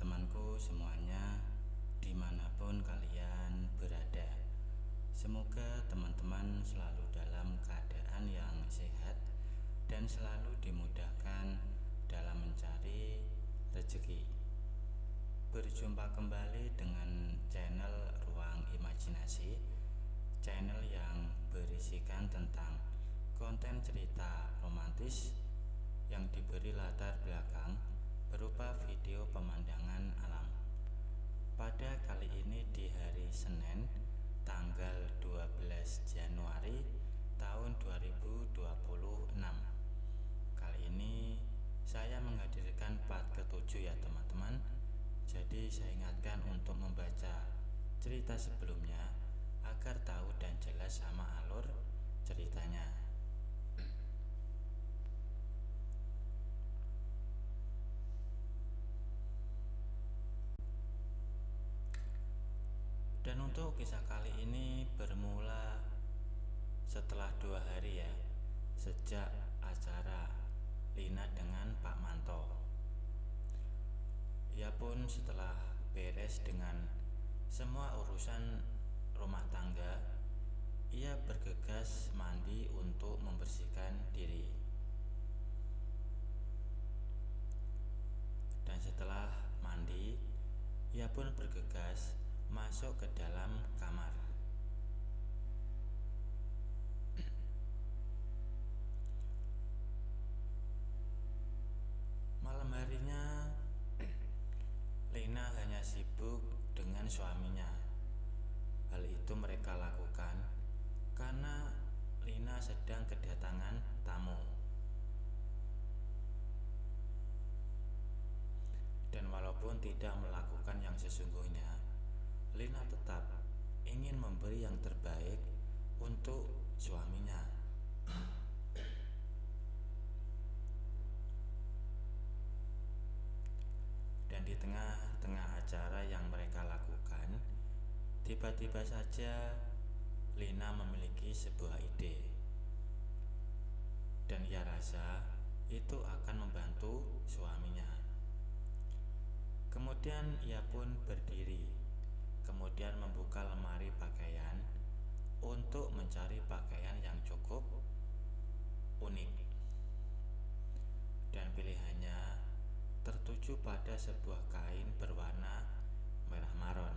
teman-temanku semuanya, dimanapun kalian berada. Semoga teman-teman selalu dalam keadaan yang sehat dan selalu dimudahkan dalam mencari rezeki. Berjumpa kembali dengan channel Ruang Imajinasi, channel yang berisikan tentang konten cerita romantis yang diberi latar belakang berupa video pemandangan alam. Pada kali ini di hari Senin tanggal 12 Januari tahun 2026. Kali ini saya menghadirkan part ke-7 ya teman-teman. Jadi saya ingatkan untuk membaca cerita sebelumnya agar tahu dan jelas sama alur ceritanya. Dan untuk kisah kali ini bermula setelah 2 hari ya, sejak acara Lina dengan Pak Manto. Ia pun setelah beres dengan semua urusan rumah tangga, ia bergegas mandi untuk membersihkan diri. Dan setelah mandi, ia pun bergegas masuk ke dalam kamar. Malam harinya, Lina hanya sibuk dengan suaminya. Hal itu mereka lakukan karena Lina sedang kedatangan tamu. Dan walaupun tidak melakukan yang sesungguhnya, Lina tetap ingin memberi yang terbaik untuk suaminya. Dan di tengah-tengah acara yang mereka lakukan, tiba-tiba saja Lina memiliki sebuah ide. Dan ia rasa itu akan membantu suaminya. Kemudian ia pun berdiri, kemudian membuka lemari pakaian untuk mencari pakaian yang cukup unik. Dan pilihannya tertuju pada sebuah kain berwarna merah maron.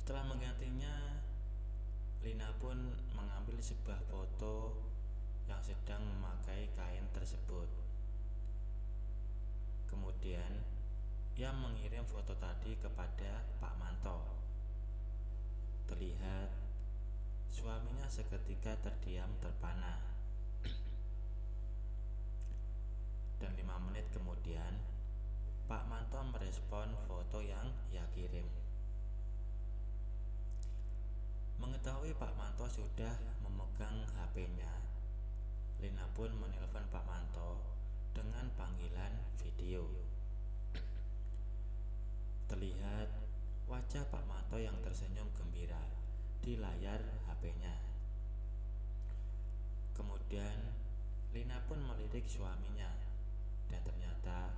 Setelah menggantinya, Lina pun mengambil sebuah foto yang sedang memakai kain tersebut. Kemudian ia mengirim foto tadi kepada Pak Manto. Terlihat suaminya seketika terdiam terpana. Dan 5 menit kemudian Pak Manto merespon foto yang ia kirim. Mengetahui Pak Manto sudah memegang HP-nya, Lina pun menelpon Pak Manto dengan panggilan video. Terlihat wajah Pak Manto yang tersenyum gembira di layar HP-nya. Kemudian Lina pun melirik suaminya, dan ternyata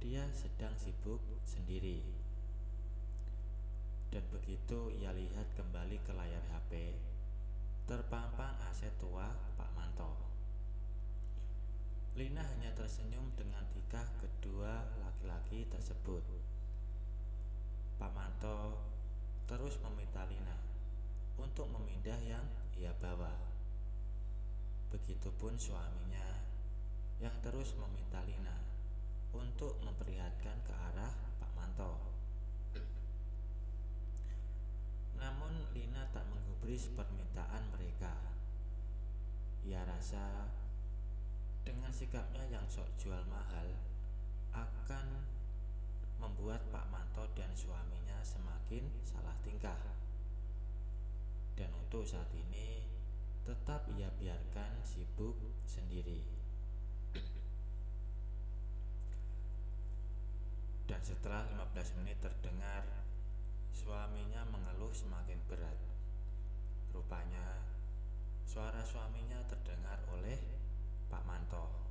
dia sedang sibuk sendiri. Dan begitu ia lihat kembali ke layar HP, terpampang aset tua Pak Manto. Lina hanya tersenyum dengan tingkah kedua laki-laki tersebut. Pak Manto terus meminta Lina untuk memindah yang ia bawa. Begitupun suaminya yang terus meminta Lina untuk memperlihatkan ke arah Pak Manto. Namun Lina tak menggubris permintaan mereka. Ia rasa dengan sikapnya yang sok jual mahal akan membuat Pak Manto dan suaminya semakin salah tingkah. Dan untuk saat ini tetap ia biarkan sibuk sendiri. Dan setelah 15 menit terdengar suaminya mengeluh semakin berat. Rupanya suara suaminya terdengar oleh Pak Manto.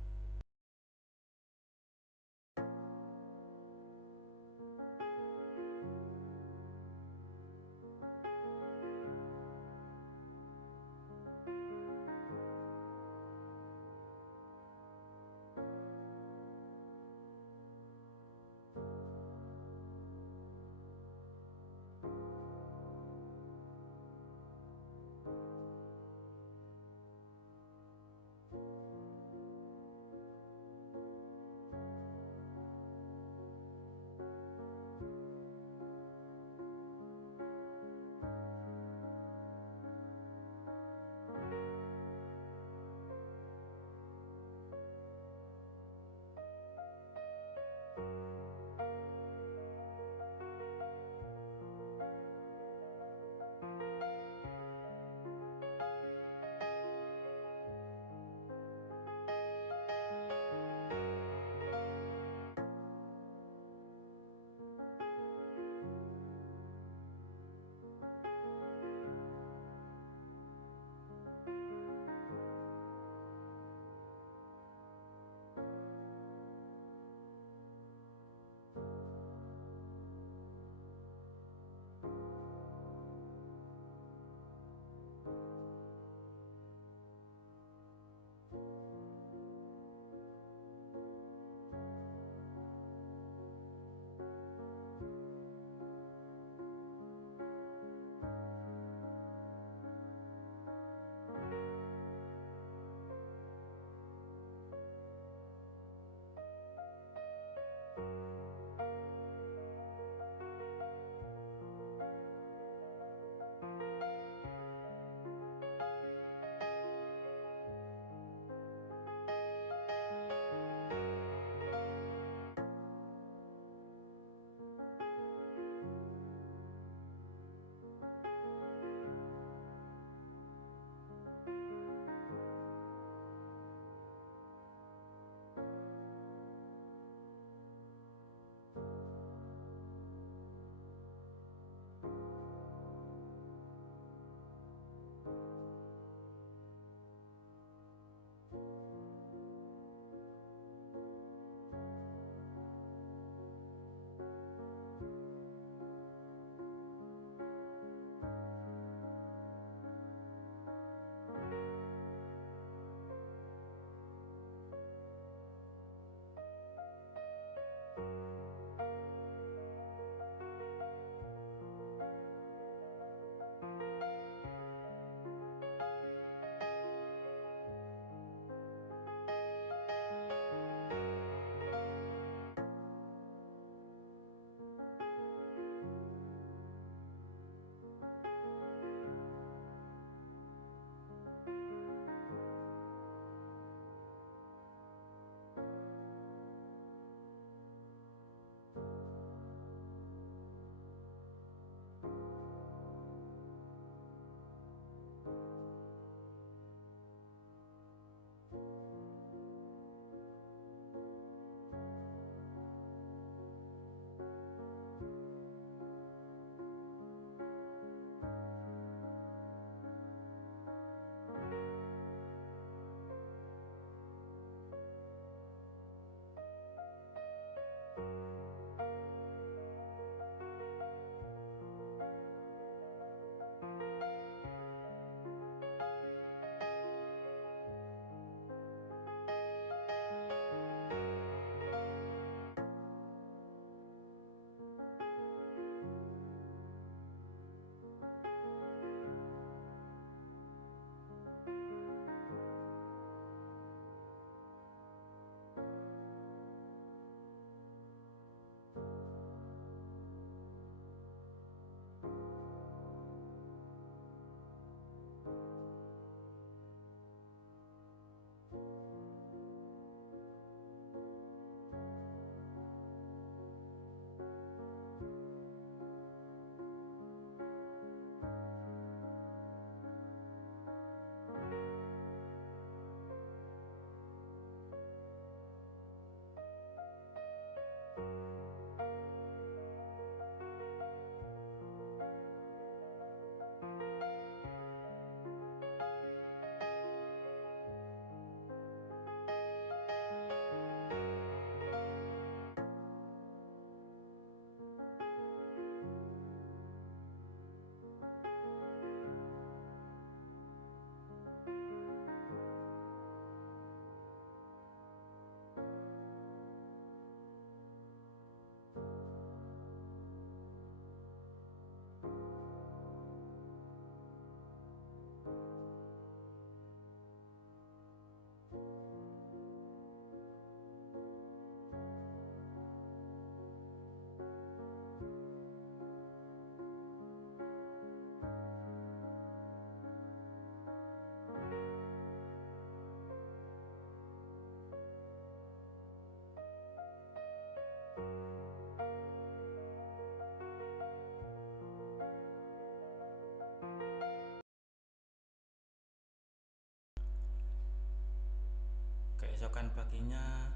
Keesokan paginya,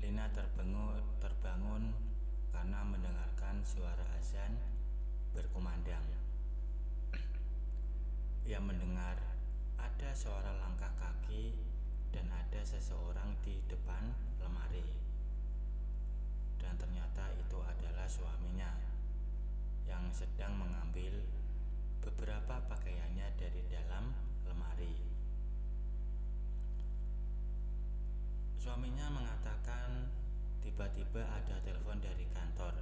Lina terbangun karena mendengarkan suara azan berkumandang. Ia mendengar ada suara langkah kaki dan ada seseorang di depan lemari. Dan ternyata itu adalah suaminya yang sedang mengambil beberapa pakaiannya dari dalam lemari. Suaminya mengatakan tiba-tiba ada telepon dari kantor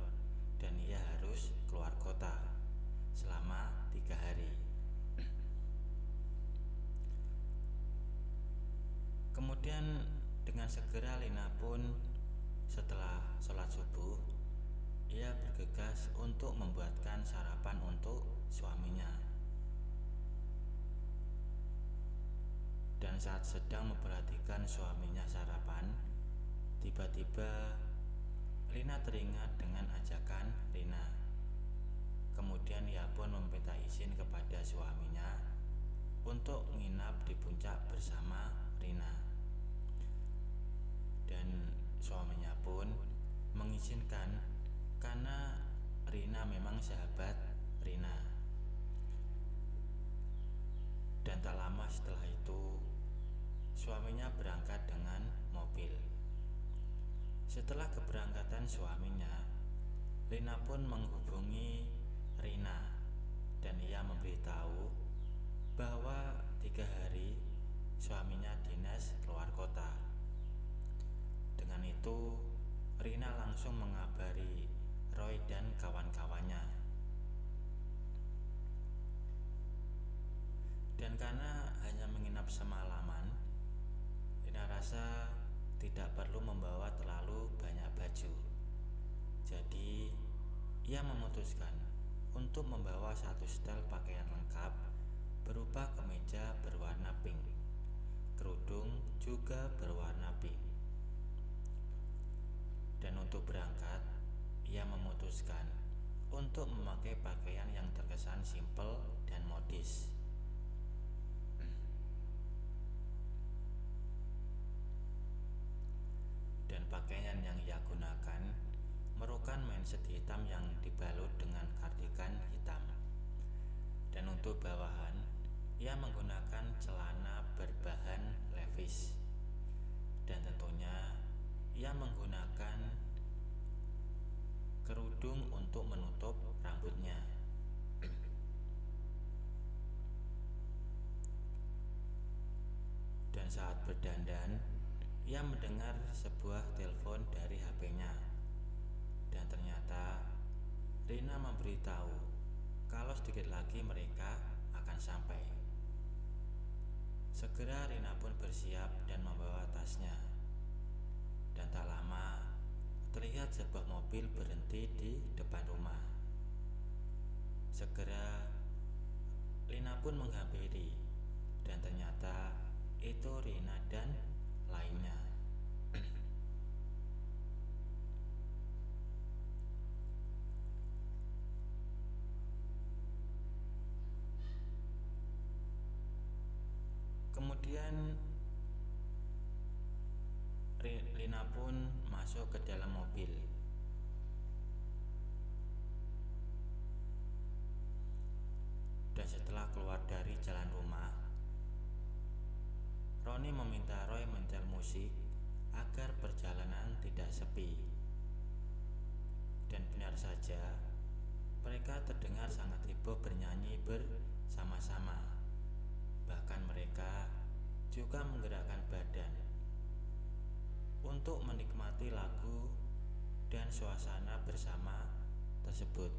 dan ia harus keluar kota selama 3 hari. Kemudian dengan segera Lina pun setelah sholat subuh, ia bergegas untuk membuatkan sarapan untuk suaminya. Dan saat sedang memperhatikan suaminya sarapan, tiba-tiba Lina teringat dengan ajakan Rina. Kemudian ia pun meminta izin kepada suaminya untuk menginap di puncak bersama Rina. Dan suaminya pun mengizinkan karena Rina memang sahabat Rina. Dan tak lama setelah itu, suaminya berangkat dengan mobil. Setelah keberangkatan suaminya, Rina pun menghubungi Rina dan ia memberitahu bahwa 3 hari suaminya dinas keluar kota. Dengan itu, Rina langsung mengabari Roy dan kawan-kawannya. Dan karena hanya menginap semalaman, Rina rasa tidak perlu membawa terlalu banyak baju. Jadi, ia memutuskan untuk membawa satu setel pakaian lengkap berupa kemeja berwarna pink, kerudung juga berwarna pink. Dan untuk berangkat, ia memutuskan untuk memakai pakaian yang terkesan simpel dan modis. Dan pakaian yang ia gunakan merupakan mindset hitam yang dibalut dengan kardigan hitam. Dan untuk bawahan, ia menggunakan celana berbahan Levi's. Dan tentunya ia menggunakan kerudung untuk menutup rambutnya. Dan saat berdandan, ia mendengar sebuah telepon dari HP-nya. Dan ternyata Rina memberitahu kalau sedikit lagi mereka akan sampai. Segera Rina pun bersiap dan membawa tasnya. Dan tak lama terlihat sebuah mobil berhenti di depan rumah. Segera Lina pun menghampiri dan ternyata itu Rina dan lainnya. Kemudian Lina pun masuk ke dalam mobil. Dan setelah keluar dari jalan rumah, Roni meminta Roy menyetel musik agar perjalanan tidak sepi. Dan benar saja, mereka terdengar sangat heboh bernyanyi bersama-sama. Bahkan mereka juga menggerakkan badan untuk menikmati lagu dan suasana bersama tersebut.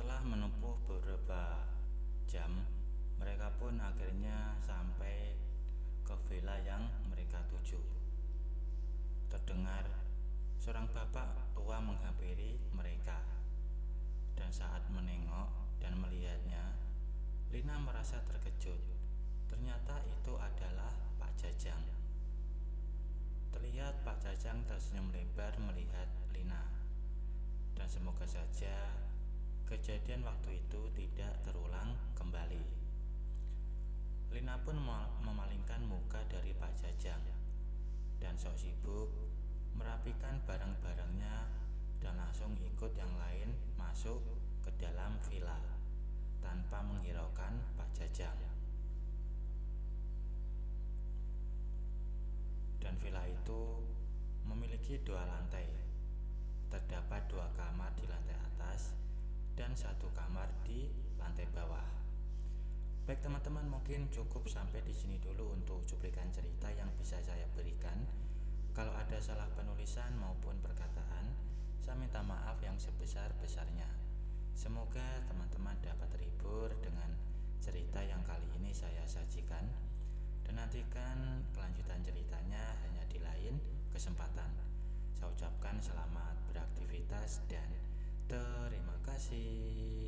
Setelah menempuh beberapa jam, mereka pun akhirnya sampai ke villa yang mereka tuju. Terdengar seorang bapak tua menghampiri mereka, dan saat menengok dan melihatnya, Lina merasa terkejut. Ternyata itu adalah Pak Jajang. Terlihat Pak Jajang tersenyum lebar melihat Lina, dan semoga saja kejadian waktu itu tidak terulang kembali. Lina pun memalingkan muka dari Pak Jajang dan sok sibuk merapikan barang-barangnya dan langsung ikut yang lain masuk ke dalam villa tanpa menghiraukan Pak Jajang. Dan villa itu memiliki 2 lantai. Terdapat 2 kamar di lantai atas dan 1 kamar di lantai bawah. Baik teman-teman, mungkin cukup sampai di sini dulu untuk cuplikan cerita yang bisa saya berikan. Kalau ada salah penulisan maupun perkataan, saya minta maaf yang sebesar-besarnya. Semoga teman-teman dapat terhibur dengan cerita yang kali ini saya sajikan, dan nantikan kelanjutan ceritanya hanya di lain kesempatan. Saya ucapkan selamat beraktivitas dan terima kasih.